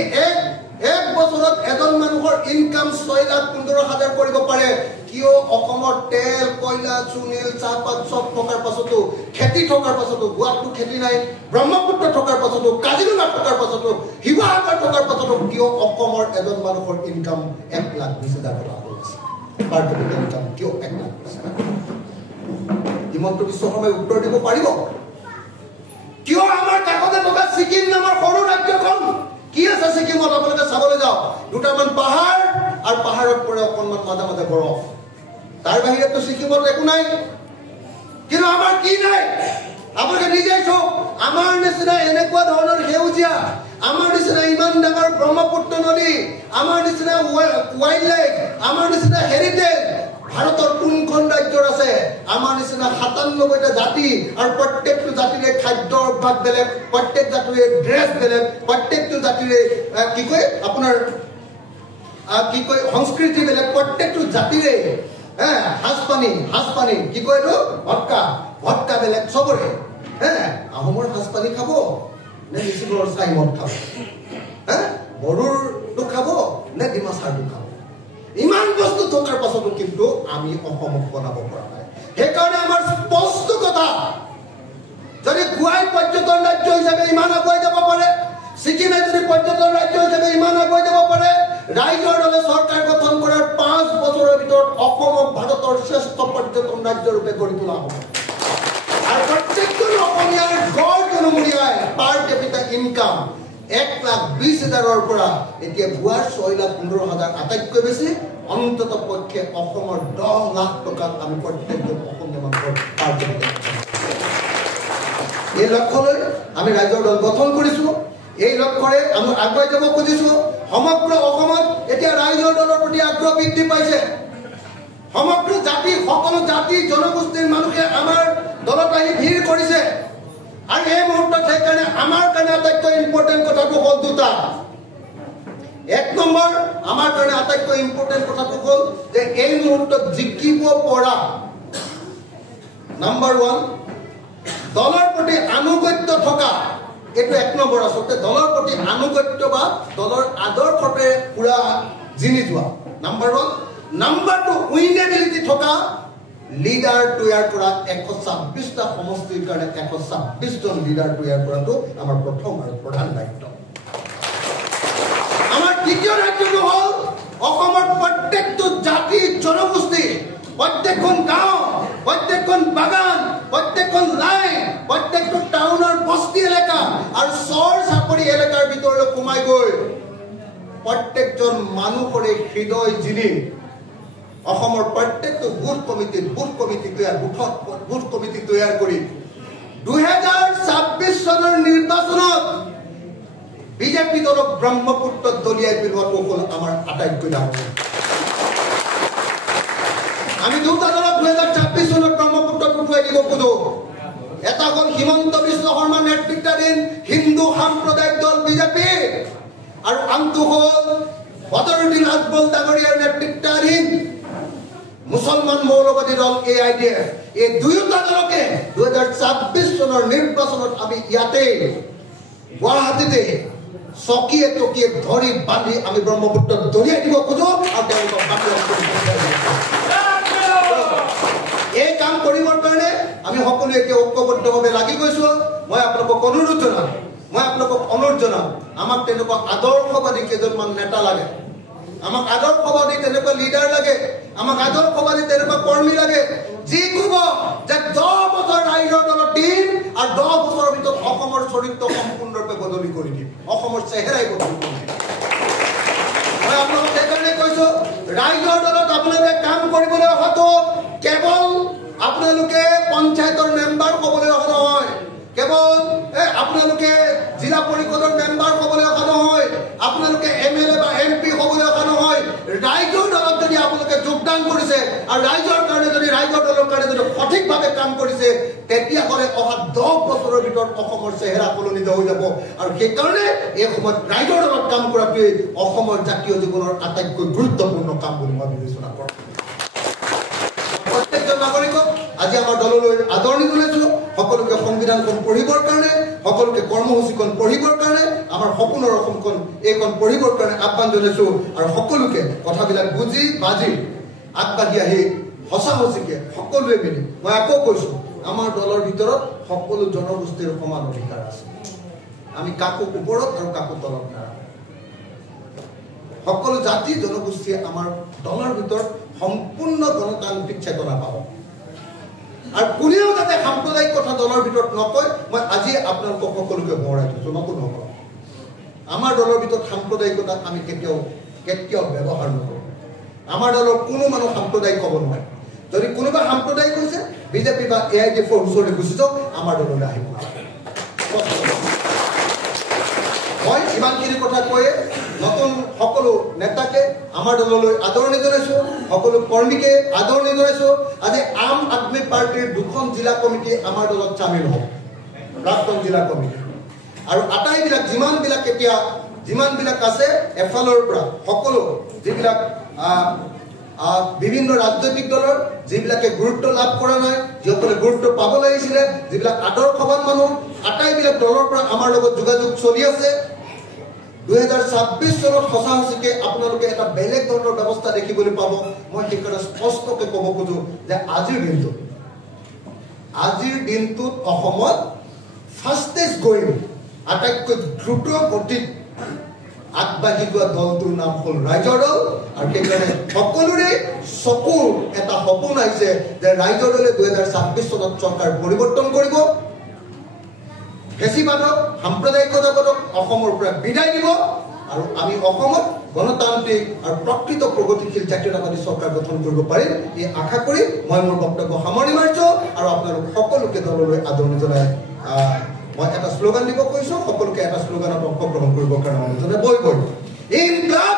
এক বছৰত এজন মানুহৰ ইনকাম 6,15,000 কৰিব পাৰে কিয় অসমৰ তেল কয়লা চুনিল চাহপাত চব থকাৰ পাছতো খেতি থকাৰ পাছতো গুৱাহাটীত খেতি নাই ব্ৰহ্মপুত্ৰ থকাৰ পাছতো কাজিৰঙা থকাৰ পাছতো শিৱসাগৰ থকাৰ পাছতো কিয় অসমৰ এজন মানুহৰ ইনকাম 1,20,000 টকা হৈছে পাৰ কেপিটা ইনকাম কিয় 1,20,000 হিমন্ত বিশ্ব শৰ্মাই উত্তৰ দিব পাৰিব কিয় আমাৰ কাষতে থকা ছিকিম নামৰ সৰু ৰাজ্যখন কি আছে ছিকিমত আপোনালোকে চাবলৈ যাওক দুটামান পাহাৰ আৰু পাহাৰত পৰে অকণমান মাজে মাজে বৰফ তাৰ বাহিৰেতো ছিকিমত একো নাই কিন্তু আমাৰ কি নাই আপোনালোকে নিজেই চাওক আমাৰ নিচিনা এনেকুৱা ধৰণৰ সেউজীয়া আমাৰ নিচিনা ইমান ডাঙৰ ব্ৰহ্মপুত্ৰ নদী আমাৰ নিচিনা ৱাইল্ড লাইফ আমাৰ নিচিনা হেৰিটেজ ভাৰতৰ কোনখন ৰাজ্যৰ আছে আমাৰ নিচিনা 97টা জাতি আৰু প্ৰত্যেকটো জাতিৰে খাদ্য অভ্যাস বেলেগ প্ৰত্যেক জাতিৰে ড্ৰেছ বেলেগ প্ৰত্যেকটো জাতিৰে কি কয় আপোনাৰ কি কয় সংস্কৃতি বেলেগ প্ৰত্যেকটো জাতিৰে হাঁচপানী কি কয় এইটো ভটকা বেলেগ চবৰে আহোমৰ হাঁচপানী খাব নে মিচিঙৰ চাইমদ খাব বড়োৰটো খাব নে ডিমাচাৰটো খাব ইমান বস্তু থকাৰ পাছতো কিন্তু আমি অসমক বনাব পৰা নাই সেইকাৰণে আমাৰ স্পষ্ট কথা যদি গুৱাই পৰ্যটন ৰাজ্য হিচাপে ইমান আগুৱাই যাব পাৰে ছিকিমে যদি পৰ্যটন ৰাজ্য হিচাপে ইমান আগুৱাই যাব পাৰে ৰাইজৰ দলে চৰকাৰ গঠন কৰাৰ 5 বছৰৰ ভিতৰত অসমক ভাৰতৰ শ্ৰেষ্ঠ পৰ্যটন ৰাজ্য ৰূপে গঢ়ি তোলা হ'ব আৰু প্ৰত্যেকজন অসমীয়াৰ গড় জনমূলীয়াই পাৰ কেপিটা ইনকাম 1,20,000 পৰা এতিয়া গুৱাৰ 6,15,000 আটাইতকৈ বেছি অন্তত পক্ষে অসমৰ 10 লাখ টকাত আমি প্ৰত্যেকজন অসমীয়া মানুহৰ পাৰ কেপিটা এই লক্ষ্যলৈ আমি ৰাজ্যৰ দল গঠন কৰিছোঁ এই লক্ষ্যৰে আমি আগুৱাই যাব খুজিছোঁ সমগ্ৰ অসমত এতিয়া ৰাইজৰ দলৰ প্ৰতি আগ্ৰহ বৃদ্ধি পাইছে সমগ্ৰ জাতি সকলো জাতি জনগোষ্ঠীৰ মানুহে আমাৰ দলত আহি ভিৰ কৰিছে আৰু এই মুহূৰ্তত সেইকাৰণে আমাৰ কাৰণে আটাইতকৈ ইম্পৰ্টেণ্ট কথাটো হ'ল দুটা এক নম্বৰ আমাৰ কাৰণে আটাইতকৈ ইম্পৰ্টেণ্ট কথাটো হ'ল যে এই মুহূৰ্তত জিকিব পৰা নাম্বাৰ 1 দলৰ প্ৰতি আনুগত্য থকা এইটো এক নম্বৰ আচলতে দলৰ প্ৰতি আনুগত্য বা দলৰ আদৰ্শতে পুৰা জিনি যোৱা নাম্বাৰ 1 নাম্বাৰ 2 উইনেবিলিটি থকা লিডাৰ তৈয়াৰ কৰা 126টা সমষ্টিৰ কাৰণে 126জন লিডাৰ তৈয়াৰ কৰাটো আমাৰ প্ৰথম আৰু প্ৰধান দায়িত্ব আমাৰ দ্বিতীয় দায়িত্বটো হ'ল অসমৰ প্ৰত্যেকটো জাতি জনগোষ্ঠী প্ৰত্যেকখন গাঁও প্ৰত্যেকখন বাগান প্ৰত্যেকখন লাইন প্ৰত্যেকটো টাউনৰ বস্তি এলেকা আৰু চৰ চাপৰি এলেকাৰ ভিতৰলৈ সোমাই গৈ প্ৰত্যেকজন মানুহৰে হৃদয় জিনি অসমৰ প্ৰত্যেকটো বুথ কমিটি তৈয়াৰ কৰি 2026 চনৰ নিৰ্বাচনত বিজেপি দলক ব্ৰহ্মপুত্ৰত দলিয়াই পেলোৱাটো হ'ল আমাৰ আটাইতকৈ ডাঙৰ আমি দুটা দলক 2026 চনত ব্ৰহ্মপুত্ৰত উঠুৱাই দিব খোজো এটা হ'ল হিমন্ত বিশ্ব শৰ্মা নেতৃত্বাধীন হিন্দু সাম্প্ৰদায়িক দল বিজেপি আৰু আনটো হ'ল বদৰুদ্দিন আজমল ডাঙৰীয়াৰ নেতৃত্বাধীন মুছলমান মৌলবাদী দল AIDF। এই দুয়োটা দলকে 2026 চনৰ নিৰ্বাচনত আমি ইয়াতে গুৱাহাটীতে চকীয়ে টকীয়ে ধৰি বান্ধি আমি ব্ৰহ্মপুত্ৰত দলিয়াই দিব খোজো আৰু তেওঁলোকক এই কাম কৰিবৰ কাৰণে আমি সকলোৱে এতিয়া ঐক্যবদ্ধভাৱে লাগি গৈছো। মই আপোনালোকক অনুৰোধ জনাম আমাক তেনেকুৱা আদৰ্শবাদী কেইজনমান নেতা লাগে, আমাক আদৰ্শবাদী তেনেকুৱা লিডাৰ লাগে, আমাক আদৰ্শবাদী তেনেকুৱা কৰ্মী লাগে যি ক'ব যে 10 বছৰ ৰাইজৰ দলত দিম আৰু 10 বছৰৰ ভিতৰত অসমৰ চৰিত্ৰ সম্পূৰ্ণৰূপে বদলি কৰি দিম, অসমৰ চেহেৰাই বদলি কৰি দিম। মই আপোনালোকক সেইকাৰণে কৈছো ৰাইজৰ দলত আপোনালোকে কাম কৰিবলৈ অহাটো কেৱল আপোনালোকে পঞ্চায়তৰ মেম্বাৰ হ'বলৈ অহা নহয়, কেৱল আপোনালোকে জিলা পৰিষদৰ মেম্বাৰ হ'বলৈ অহা নহয়, আপোনালোকে MLA বা MP হ'বলৈ অহা নহয়। ৰাইজৰ দলত যদি আপোনালোকে যোগদান কৰিছে আৰু ৰাইজৰ দলৰ কাৰণে যদি সঠিকভাৱে কাম কৰিছে তেতিয়াহ'লে অহা 10 বছৰৰ ভিতৰত অসমৰ চেহেৰা সলনিত হৈ যাব। আৰু সেইকাৰণে এই সময়ত ৰাইজৰ দলত কাম কৰাটোৱেই অসমৰ জাতীয় জীৱনৰ আটাইতকৈ গুৰুত্বপূৰ্ণ কাম বুলি মই বিবেচনা কৰোঁ। প্ৰত্যেকজন নাগৰিকক আজি আমাৰ দললৈ আদৰণি জনাইছো, সকলোকে সংবিধানখন পঢ়িবৰ কাৰণে, সকলোকে কৰ্মসূচীখন পঢ়িবৰ কাৰণে, আমাৰ সপোনৰ অসমখন এইখন পঢ়িবৰ কাৰণে আহ্বান জনাইছো। আৰু সকলোকে কথাবিলাক বুজি বাজি আগবাঢ়ি আহি সঁচা সঁচিকে সকলোৱে মিলি মই আকৌ কৈছো আমাৰ দলৰ ভিতৰত সকলো জনগোষ্ঠীৰ সমান অধিকাৰ আছে। আমি কাকো ওপৰত আৰু কাকো তলত নাৰাখো। সকলো জাতি জনগোষ্ঠীয়ে আমাৰ দলৰ ভিতৰত সম্পূৰ্ণ গণতান্ত্ৰিক চেতনা পাব। আৰু কোনেও যাতে সাম্প্ৰদায়িক কথা দলৰ ভিতৰত নকয় মই আজি আপোনালোকক সকলোকে সোঁৱৰাই থৈছো, নকওঁ। আমাৰ দলৰ ভিতৰত সাম্প্ৰদায়িকতাক আমি কেতিয়াও ব্যৱহাৰ নকৰোঁ। আমাৰ দলৰ কোনো মানুহ সাম্প্ৰদায়িক হ'ব নোৱাৰে। যদি কোনোবা সাম্প্ৰদায়িক হৈছে বিজেপি বা AIDFৰ ওচৰলৈ গুচি যাওক, আমাৰ দললৈ আহিব নালাগে। মই ইমানখিনি কথা কৈয়ে নতুন সকলো নেতাকে আমাৰ দললৈ আদৰণি জনাইছো, সকলো কৰ্মীকে আদৰণি জনাইছো। আজি আম আদমি পাৰ্টিৰ 2খন জিলা কমিটি আমাৰ দলত চামিল হ'ব, প্ৰাক্তন জিলা কমিটি। আৰু আটাইবিলাক যিমানবিলাক আছে এফালৰ পৰা সকলো যিবিলাক বিভিন্ন ৰাজনৈতিক দলৰ যিবিলাকে গুৰুত্ব লাভ কৰা নাই, যিসকলে গুৰুত্ব পাব লাগিছিলে, যিবিলাক আদৰ্শৱান মানুহ, আটাইবিলাক দলৰ পৰা আমাৰ লগত যোগাযোগ চলি আছে। 2026 চনত সঁচা সঁচিকে আপোনালোকে এটা বেলেগ ধৰণৰ ব্যৱস্থা দেখিবলৈ পাব। মই সেইকাৰণে স্পষ্টকৈ ক'ব খোজো যে আজিৰ দিনটোত অসমত ফাষ্টেষ্ট গ্ৰয়িং আটাইতকৈ দ্ৰুত গতিত আগবাঢ়ি যোৱা দলটোৰ নাম হ'ল ৰাইজৰ দল। আৰু সেইকাৰণে সকলোৰে চকুৰ এটা সপোন আহিছে যে ৰাইজৰ দলে 2026 চনত চৰকাৰ পৰিৱৰ্তন কৰিব, ফেচিবাদক সাম্প্ৰদায়িকতাবাদক অসমৰ পৰা বিদায় দিব আৰু আমি অসমত গণতান্ত্ৰিক আৰু প্ৰকৃত প্ৰগতিশীল জাতীয়তাবাদী চৰকাৰ গঠন কৰিব পাৰিম। এই আশা কৰি মই মোৰ বক্তব্য সামৰণি মাৰিছো আৰু আপোনালোক সকলোকে দললৈ আদৰণি জনাই মই এটা শ্লোগান দিব কৈছো। সকলোকে এটা শ্লোগানত অংশগ্ৰহণ কৰিবৰ কাৰণে অনুৰোধ জনাই বৈ ইনকলাব